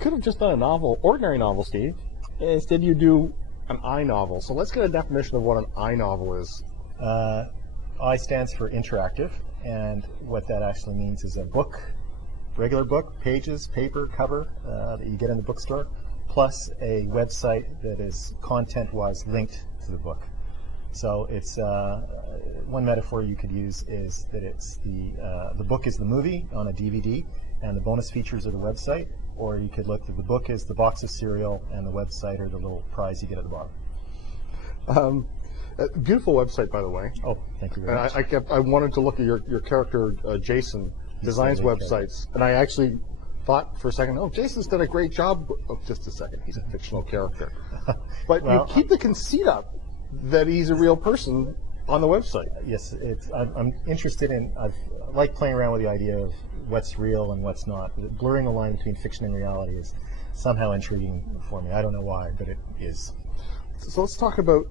You could have just done a novel, ordinary novel, Steve. Instead, you do an I novel. So let's get a definition of what an I novel is. I stands for interactive, and what that actually means is a book, regular book, pages, paper, cover that you get in the bookstore, plus a website that is content-wise linked to the book. So it's one metaphor you could use is that it's the book is the movie on a DVD, and the bonus features are the website. Or you could look at the book as the box of cereal, and the website or the little prize you get at the bottom. Beautiful website, by the way. Oh, thank you very much. I wanted to look at your character, Jason, designs websites, and I actually thought for a second, oh, Jason's done a great job. Oh, just a second, he's a fictional character. But well, you keep the conceit up that he's a real person on the website. Yes, I'm interested in, I like playing around with the idea of what's real and what's not. Blurring the line between fiction and reality is somehow intriguing for me. I don't know why, but it is. So let's talk about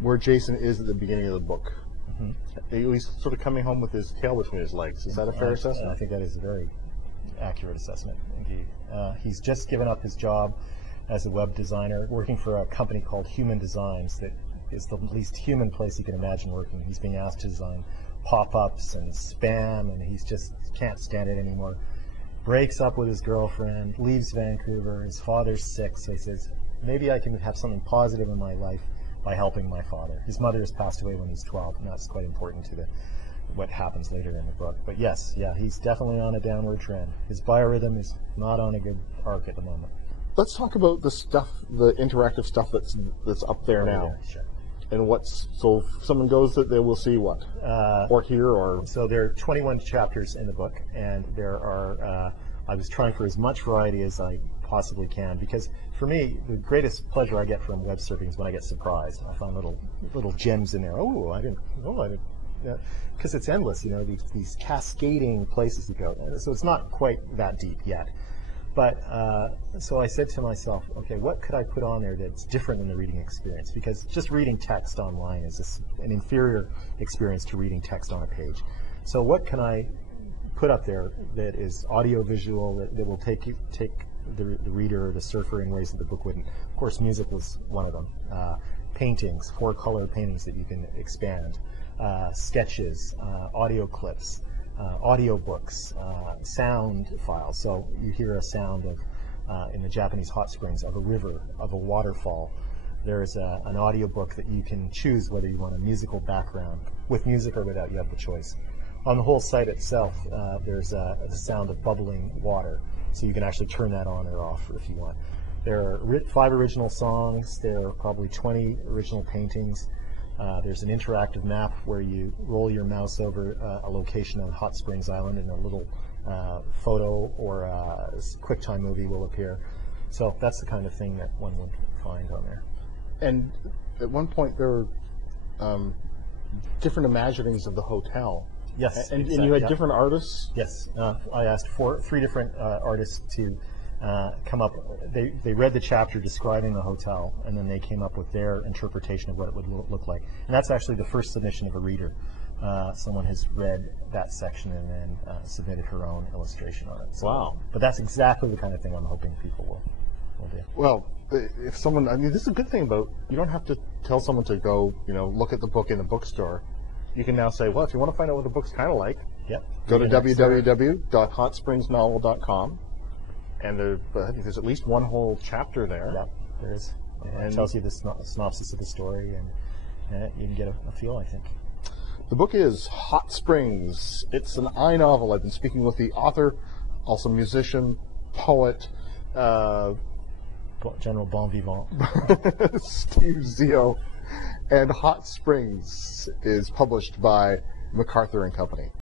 where Jason is at the beginning of the book. Mm-hmm. He's sort of coming home with his tail between his legs. Is that a fair assessment? I think that is a very accurate assessment, indeed. He's just given up his job as a web designer, working for a company called Human Designs that is the least human place you can imagine working. He's being asked to design pop-ups and spam, and he's just can't stand it anymore. Breaks up with his girlfriend, leaves Vancouver. His father's sick, so he says, maybe I can have something positive in my life by helping my father. His mother has passed away when he's 12, and that's quite important to what happens later in the book. But yes, yeah, he's definitely on a downward trend. His biorhythm is not on a good arc at the moment. Let's talk about the stuff, the interactive stuff that's up there now. Yeah, sure. And so if someone goes, that they will see what? Or hear, or? So there are 21 chapters in the book, and there are, I was trying for as much variety as I possibly can, because for me, the greatest pleasure I get from web surfing is when I get surprised. I find little gems in there. Oh, I didn't, because it's endless, you know, these cascading places you go. So it's not quite that deep yet. But so I said to myself, okay, what could I put on there that's different than the reading experience? Because just reading text online is an inferior experience to reading text on a page. So what can I put up there that is audio-visual, that will take the reader or the surfer in ways that the book wouldn't? Of course, music was one of them. Paintings, 4-color paintings that you can expand. Sketches, audio clips. Audiobooks, sound files. So you hear a sound of, in the Japanese hot springs, of a river, of a waterfall. There's an audiobook that you can choose whether you want a musical background, with music or without, you have the choice. On the whole site itself, there's a sound of bubbling water, so you can actually turn that on or off if you want. There are 5 original songs, there are probably 20 original paintings. There's an interactive map where you roll your mouse over a location on Hot Springs Island, and a little photo or a QuickTime movie will appear. So that's the kind of thing that one would find on there. And at one point there were different imaginings of the hotel. Yes. And you had different artists? Yes. I asked 3 different artists to come up. They read the chapter describing the hotel, and then they came up with their interpretation of what it would look like. And that's actually the first submission of a reader. Someone has read that section and then submitted her own illustration on it. So, wow. But that's exactly the kind of thing I'm hoping people will do. Well, if someone, I mean, this is a good thing about, you don't have to tell someone to go, look at the book in the bookstore. You can now say, well, if you want to find out what the book's kind of like, go to www.hotspringsnovel.com. And I think there's at least one whole chapter there. Yeah, there is. And it tells you the synopsis of the story, and you can get a feel, I think. The book is Hot Springs. It's an I novel. I've been speaking with the author, also musician, poet, General Bon Vivant, Steve Zio. And Hot Springs is published by MacArthur and Company.